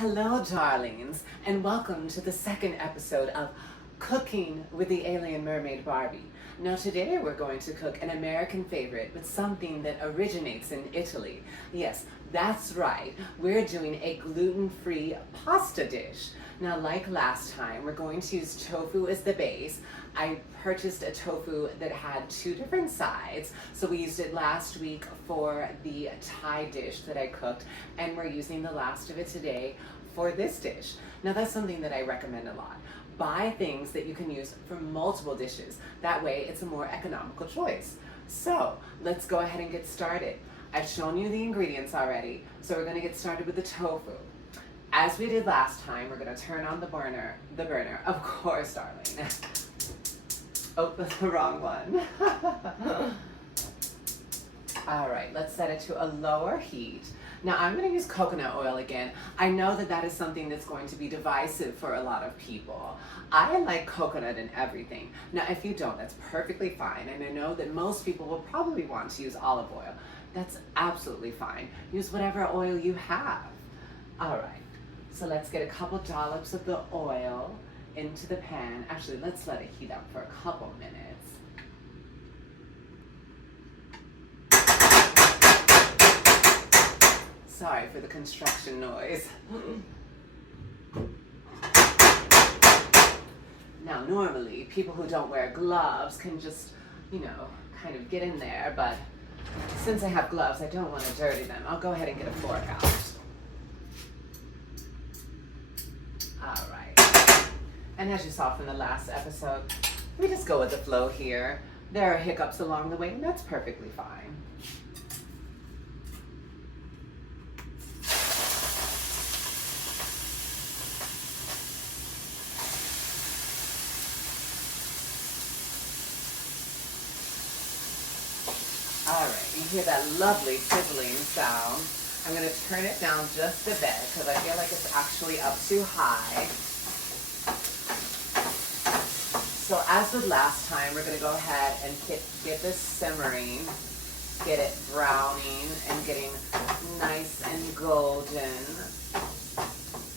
Hello, darlings, and welcome to the second episode of Cooking with the Alien Mermaid Barbie. Now, today we're going to cook an American favorite with something that originates in Italy. Yes, that's right, we're doing a gluten-free pasta dish. Now, like last time, we're going to use tofu as the base. I purchased a tofu that had two different sides, so we used it last week for the Thai dish that I cooked, and we're using the last of it today for this dish. Now, that's something that I recommend a lot. Buy things that you can use for multiple dishes. That way, it's a more economical choice. So, let's go ahead and get started. I've shown you the ingredients already, so we're gonna get started with the tofu. As we did last time, we're gonna turn on the burner, of course, darling. Oh, that's the wrong one. All right, let's set it to a lower heat. Now, I'm gonna use coconut oil again. I know that that is something that's going to be divisive for a lot of people. I like coconut in everything. Now, if you don't, that's perfectly fine. And I know that most people will probably want to use olive oil. That's absolutely fine. Use whatever oil you have. All right, so let's get a couple dollops of the oil into the pan. Actually, let's let it heat up for a couple minutes. Sorry for the construction noise. Now, normally, people who don't wear gloves can just, kind of get in there, but since I have gloves, I don't want to dirty them. I'll go ahead and get a fork out. All right. And as you saw from the last episode, we just go with the flow here. There are hiccups along the way, and that's perfectly fine. All right, you hear that lovely sizzling sound. I'm gonna turn it down just a bit because I feel like it's actually up too high. So as with last time, we're gonna go ahead and get this simmering, get it browning and getting nice and golden.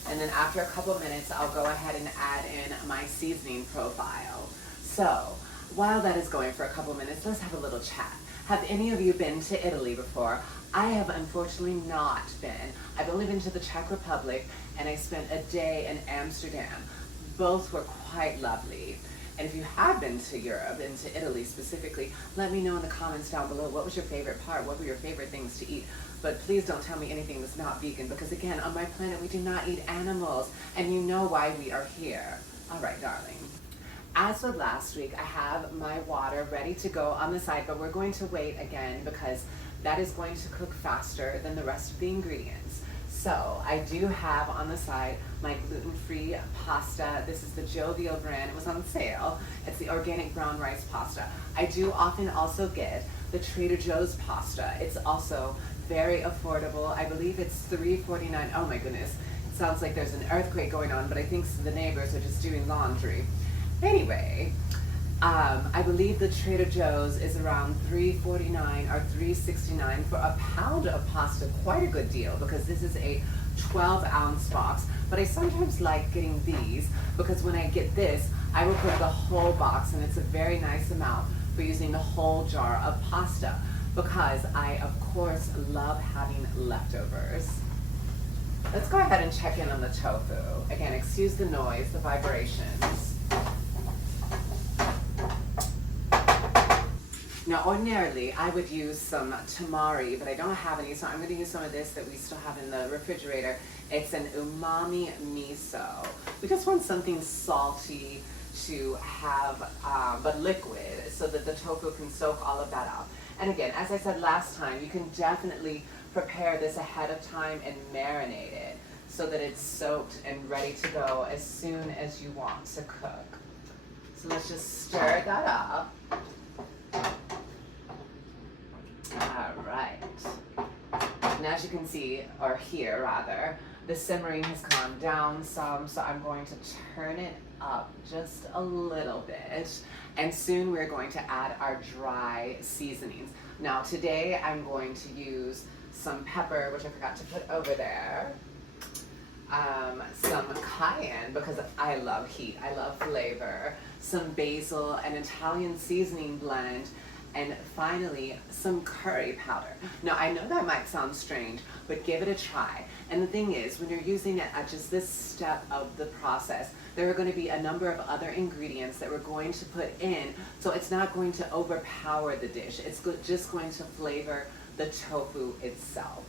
And then after a couple minutes, I'll go ahead and add in my seasoning profile. So while that is going for a couple minutes, let's have a little chat. Have any of you been to Italy before? I have unfortunately not been. I've only been to the Czech Republic, and I spent a day in Amsterdam. Both were quite lovely. And if you have been to Europe and to Italy specifically, let me know in the comments down below. What was your favorite part? What were your favorite things to eat? But please don't tell me anything that's not vegan, because again, on my planet, we do not eat animals, and you know why we are here. All right, darling. As with last week, I have my water ready to go on the side, but we're going to wait again because that is going to cook faster than the rest of the ingredients. So I do have on the side my gluten-free pasta. This is the Jovial brand. It was on sale. It's the organic brown rice pasta. I do often also get the Trader Joe's pasta. It's also very affordable. I believe it's $3.49. Oh my goodness. It sounds like there's an earthquake going on, but I think the neighbors are just doing laundry. Anyway, I believe the Trader Joe's is around $3.49 or $3.69 for a pound of pasta. Quite a good deal because this is a 12-ounce box. But I sometimes like getting these because when I get this, I will cook the whole box, and it's a very nice amount for using the whole jar of pasta because I, of course, love having leftovers. Let's go ahead and check in on the tofu. Again, excuse the noise, the vibrations. Now, ordinarily, I would use some tamari, but I don't have any, so I'm going to use some of this that we still have in the refrigerator. It's an umami miso. We just want something salty to have, but liquid, so that the tofu can soak all of that up. And again, as I said last time, you can definitely prepare this ahead of time and marinate it so that it's soaked and ready to go as soon as you want to cook. So let's just stir that up. All right. And as you can see, or hear rather, the simmering has gone down some, so I'm going to turn it up just a little bit. And soon we're going to add our dry seasonings. Now today I'm going to use some pepper, which I forgot to put over there. some cayenne because I love heat, I love flavor, some basil, an Italian seasoning blend, and finally some curry powder. Now I know that might sound strange, but give it a try. And the thing is, when you're using it at just this step of the process, there are going to be a number of other ingredients that we're going to put in, so it's not going to overpower the dish. It's just going to flavor the tofu itself.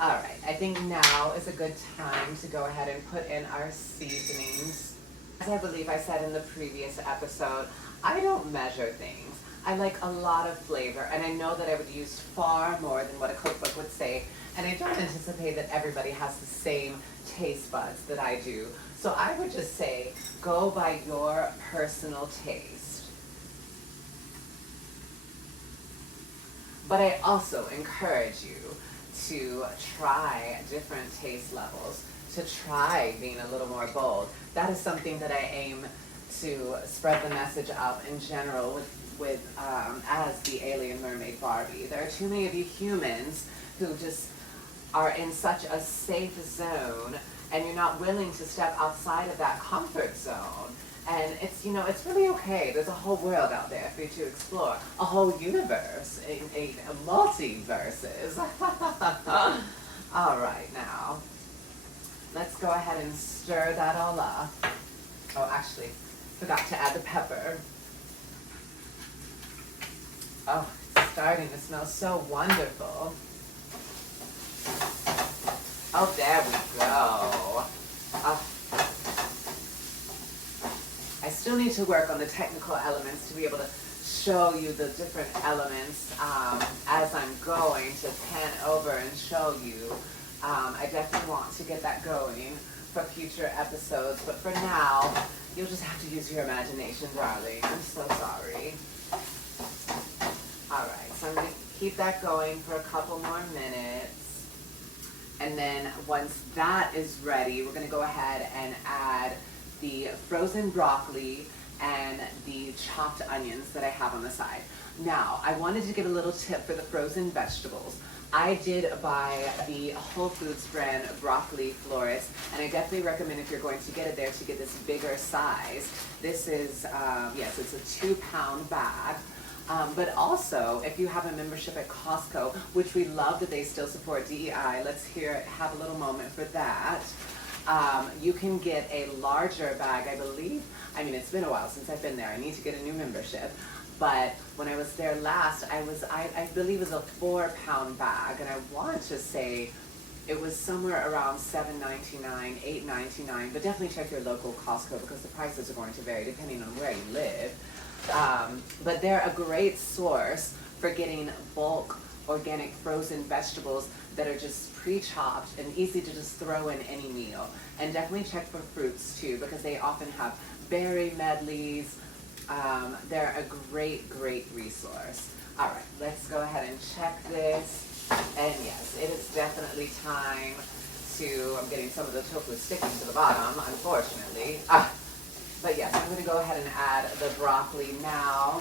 All right, I think now is a good time to go ahead and put in our seasonings. As I believe I said in the previous episode, I don't measure things. I like a lot of flavor, and I know that I would use far more than what a cookbook would say, and I don't anticipate that everybody has the same taste buds that I do. So I would just say, go by your personal taste. But I also encourage you to try different taste levels, to try being a little more bold. That is something that I aim to spread the message of in general with as the Alien Mermaid Barbie. There are too many of you humans who just are in such a safe zone, and you're not willing to step outside of that comfort zone. And it's, you know, it's really okay. There's a whole world out there for you to explore, a whole universe, a multiverses. All right, now, let's go ahead and stir that all up. Oh, actually, forgot to add the pepper. Oh, it's starting to smell so wonderful. Oh, there we go. I still need to work on the technical elements to be able to show you the different elements as I'm going to pan over and show you. I definitely want to get that going for future episodes, but for now, you'll just have to use your imagination, darling. I'm so sorry. All right, so I'm going to keep that going for a couple more minutes. And then once that is ready, we're going to go ahead and add the frozen broccoli and the chopped onions that I have on the side. Now, I wanted to give a little tip for the frozen vegetables. I did buy the Whole Foods brand broccoli florist, and I definitely recommend if you're going to get it there to get this bigger size. This is, yes, it's a 2-pound bag. But also, if you have a membership at Costco, which we love that they still support DEI, let's have a little moment for that. You can get a larger bag, I believe. I mean, it's been a while since I've been there. I need to get a new membership. But when I was there last, I believe it was a 4-pound bag, and I want to say it was somewhere around $7.99, $8.99. But definitely check your local Costco because the prices are going to vary depending on where you live. But they're a great source for getting bulk organic frozen vegetables that are just pre-chopped and easy to just throw in any meal. And definitely check for fruits too, because they often have berry medleys. They're a great, great resource. All right, let's go ahead and check this. And yes, it is definitely time to, I'm getting some of the tofu sticking to the bottom, unfortunately. But yes, I'm going to go ahead and add the broccoli now.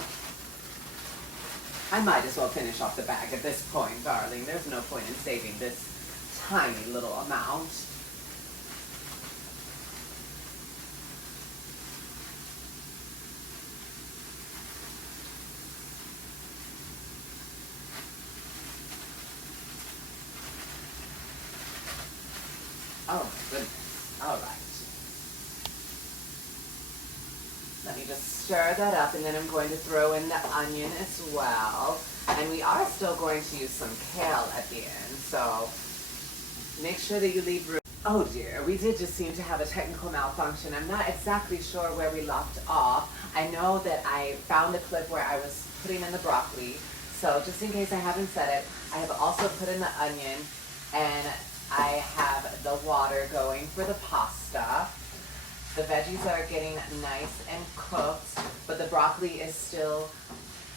I might as well finish off the bag at this point, darling. There's no point in saving this tiny little amount. Oh my goodness. All right. Let me just stir that up, and then I'm going to throw in the onion as well. And we are still going to use some kale at the end, so make sure that you leave room. Oh dear, we did just seem to have a technical malfunction. I'm not exactly sure where we left off. I know that I found a clip where I was putting in the broccoli, so just in case I haven't said it, I have also put in the onion, and I have the water going for the pasta. The veggies are getting nice and cooked, but the broccoli is still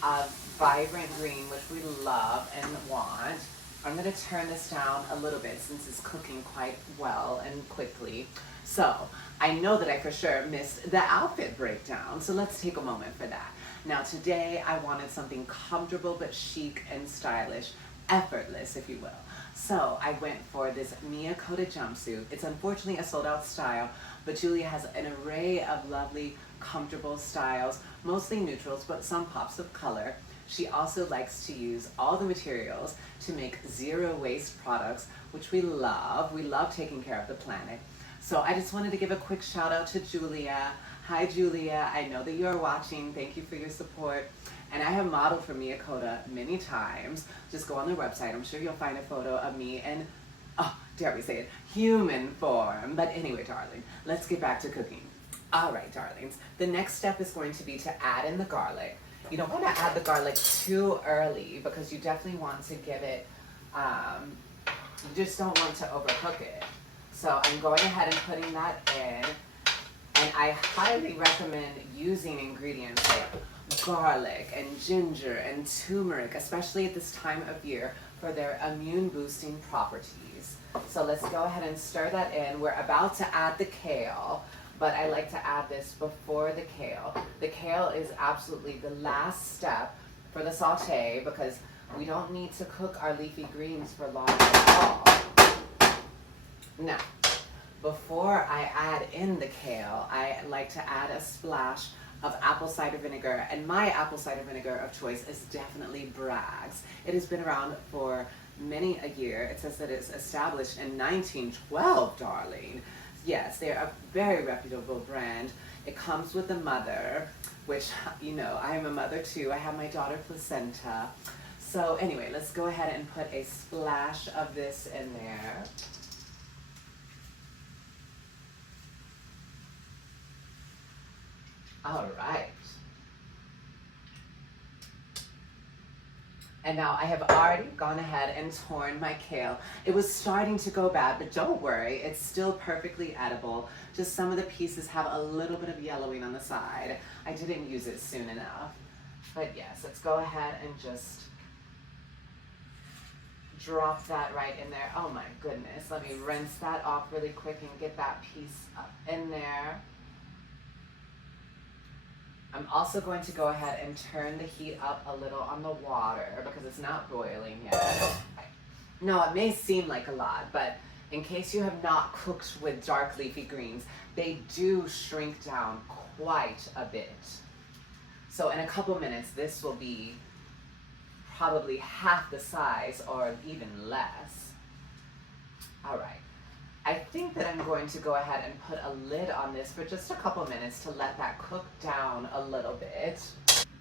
a vibrant green, which we love and want. I'm going to turn this down a little bit since it's cooking quite well and quickly. So I know that I for sure missed the outfit breakdown, so let's take a moment for that. Now today I wanted something comfortable but chic and stylish, effortless if you will. So I went for this Mia coated jumpsuit. It's unfortunately a sold out style, but Julia has an array of lovely, comfortable styles, mostly neutrals, but some pops of color. She also likes to use all the materials to make zero waste products, which we love. We love taking care of the planet. So I just wanted to give a quick shout out to Julia. Hi Julia, I know that you're watching. Thank you for your support. And I have modeled for Mia Cota many times. Just go on their website. I'm sure you'll find a photo of me in, oh, dare we say it, human form. But anyway, darling, let's get back to cooking. All right, darlings. The next step is going to be to add in the garlic. You don't want to add the garlic too early because you definitely want to give it, you just don't want to overcook it. So I'm going ahead and putting that in. And I highly recommend using ingredients like garlic and ginger and turmeric, especially at this time of year, for their immune boosting properties. So let's go ahead and stir that in. We're about to add the kale, but I like to add this before the kale. The kale is absolutely the last step for the saute because we don't need to cook our leafy greens for long at all. Now, before I add in the kale, I like to add a splash of apple cider vinegar, and my apple cider vinegar of choice is definitely Bragg's. It has been around for many a year. It says that it's established in 1912, darling. Yes, they're a very reputable brand. It comes with a mother, which, you know, I am a mother too. I have my daughter placenta. So anyway, let's go ahead and put a splash of this in there. All right. And now I have already gone ahead and torn my kale. It was starting to go bad, but don't worry, it's still perfectly edible. Just some of the pieces have a little bit of yellowing on the side. I didn't use it soon enough. But yes, let's go ahead and just drop that right in there. Oh my goodness, let me rinse that off really quick and get that piece up in there. I'm also going to go ahead and turn the heat up a little on the water because it's not boiling yet. No, it may seem like a lot, but in case you have not cooked with dark leafy greens, they do shrink down quite a bit. So in a couple minutes, this will be probably half the size or even less. All right. I think that I'm going to go ahead and put a lid on this for just a couple minutes to let that cook down a little bit.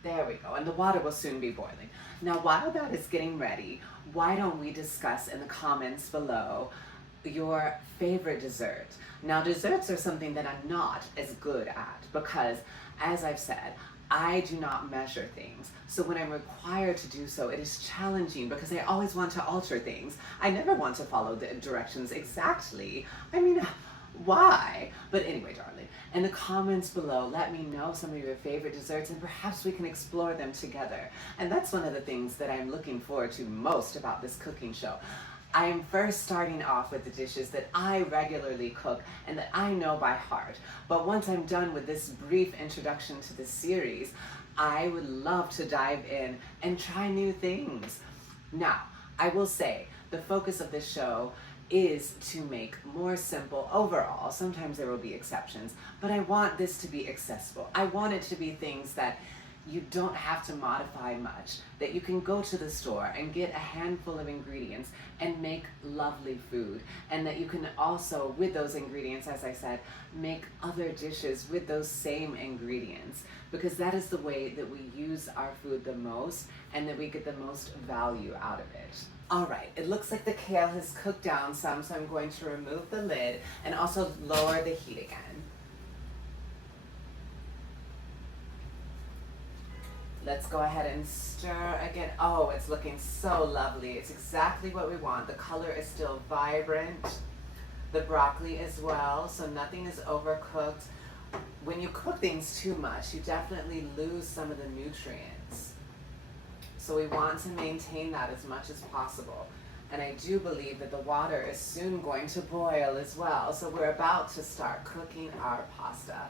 There we go, and the water will soon be boiling. Now, while that is getting ready, why don't we discuss in the comments below your favorite dessert? Now, desserts are something that I'm not as good at because, as I've said, I do not measure things. So when I'm required to do so, it is challenging because I always want to alter things. I never want to follow the directions exactly. I mean, why? But anyway, darling, in the comments below, let me know some of your favorite desserts and perhaps we can explore them together. And that's one of the things that I'm looking forward to most about this cooking show. I am first starting off with the dishes that I regularly cook and that I know by heart. But once I'm done with this brief introduction to the series, I would love to dive in and try new things. Now, I will say the focus of this show is to make more simple overall. Sometimes there will be exceptions, but I want this to be accessible. I want it to be things that you don't have to modify much, that you can go to the store and get a handful of ingredients and make lovely food, and that you can also, with those ingredients, as I said, make other dishes with those same ingredients, because that is the way that we use our food the most and that we get the most value out of it. All right, it looks like the kale has cooked down some, so I'm going to remove the lid and also lower the heat again. Let's go ahead and stir again. Oh, it's looking so lovely. It's exactly what we want. The color is still vibrant. The broccoli as well, so nothing is overcooked. When you cook things too much, you definitely lose some of the nutrients. So we want to maintain that as much as possible. And I do believe that the water is soon going to boil as well. So we're about to start cooking our pasta.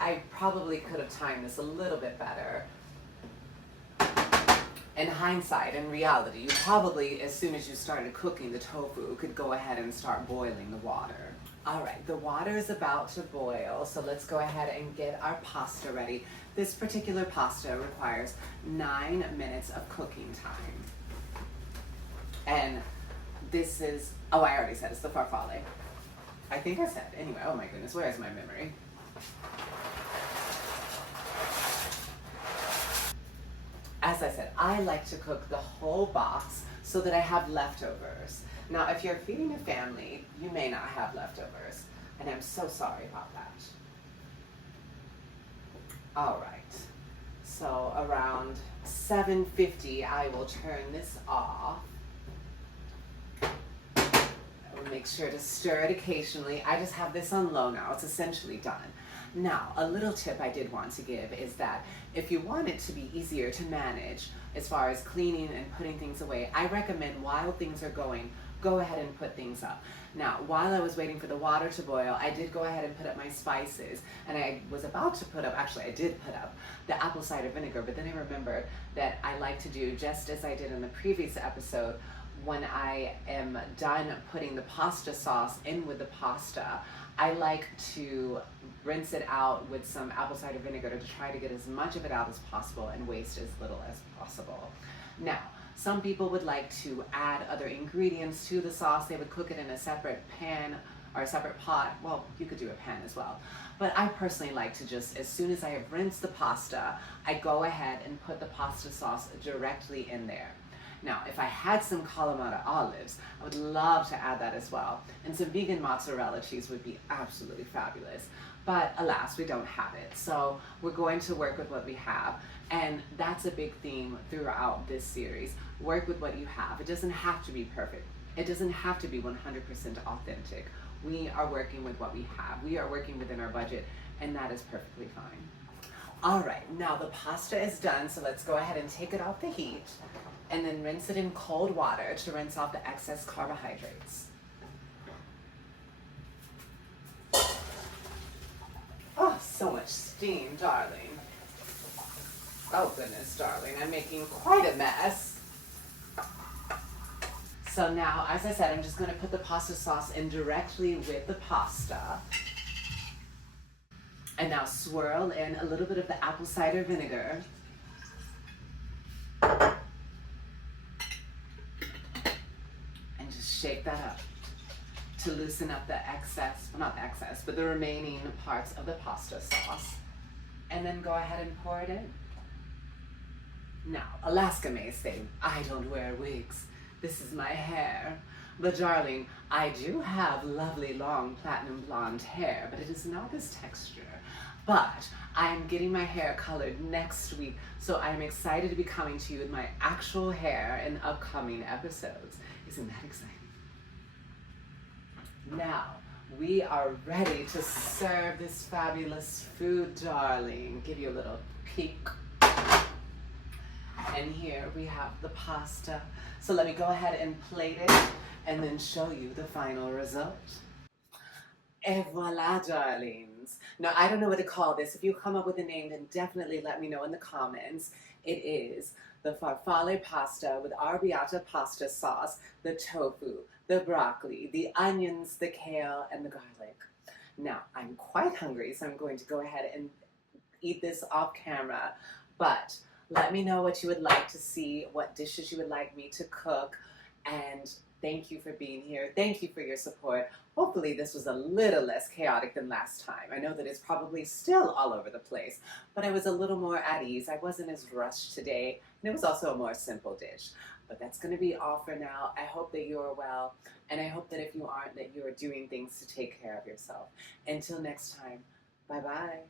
I probably could have timed this a little bit better. in hindsight, in reality, you probably, as soon as you started cooking the tofu, could go ahead and start boiling the water. All right, the water is about to boil, so let's go ahead and get our pasta ready. This particular pasta requires 9 minutes of cooking time. And this is, oh, I already said it's the farfalle. I think I said, anyway, oh my goodness, where is my memory? As I said, I like to cook the whole box so that I have leftovers. Now, if you're feeding a family, you may not have leftovers, and I'm so sorry about that. All right, so around 7:50, I will turn this off. Make sure to stir it occasionally. I just have this on low now. It's essentially done. Now, a little tip I did want to give is that if you want it to be easier to manage as far as cleaning and putting things away, I recommend while things are going, go ahead and put things up. Now, while I was waiting for the water to boil, I did go ahead and put up my spices, and I was about to put up, actually I did put up the apple cider vinegar, but then I remembered that I like to do just as I did in the previous episode. When I am done putting the pasta sauce in with the pasta, I like to rinse it out with some apple cider vinegar to try to get as much of it out as possible and waste as little as possible. Now, some people would like to add other ingredients to the sauce. They would cook it in a separate pan or a separate pot. Well, you could do a pan as well. But I personally like to just, as soon as I have rinsed the pasta, I go ahead and put the pasta sauce directly in there. Now, if I had some Kalamata olives, I would love to add that as well. And some vegan mozzarella cheese would be absolutely fabulous. But alas, we don't have it. So we're going to work with what we have. And that's a big theme throughout this series. Work with what you have. It doesn't have to be perfect. It doesn't have to be 100% authentic. We are working with what we have. We are working within our budget, and that is perfectly fine. All right, now the pasta is done, so let's go ahead and take it off the heat and then rinse it in cold water to rinse off the excess carbohydrates. Oh, so much steam, darling. Oh goodness, darling, I'm making quite a mess. So now, as I said, I'm just going to put the pasta sauce in directly with the pasta. And now swirl in a little bit of the apple cider vinegar. And just shake that up to loosen up the excess, well, not the excess, but the remaining parts of the pasta sauce. And then go ahead and pour it in. Now, Alaska may say, I don't wear wigs. This is my hair. But darling, I do have lovely long platinum blonde hair, but it is not this texture. But I'm getting my hair colored next week, so I'm excited to be coming to you with my actual hair in upcoming episodes. Isn't that exciting? Now, we are ready to serve this fabulous food, darling. Give you a little peek. And here we have the pasta. So let me go ahead and plate it and then show you the final result. Et voila, darlings. Now, I don't know what to call this. If you come up with a name, then definitely let me know in the comments. It is the farfalle pasta with arrabbiata pasta sauce, the tofu, the broccoli, the onions, the kale, and the garlic. Now, I'm quite hungry, so I'm going to go ahead and eat this off camera, but let me know what you would like to see, what dishes you would like me to cook, and thank you for being here. Thank you for your support. Hopefully this was a little less chaotic than last time. I know that it's probably still all over the place, but I was a little more at ease. I wasn't as rushed today, and it was also a more simple dish. But that's going to be all for now. I hope that you're well, and I hope that if you aren't, that you're doing things to take care of yourself. Until next time, bye-bye.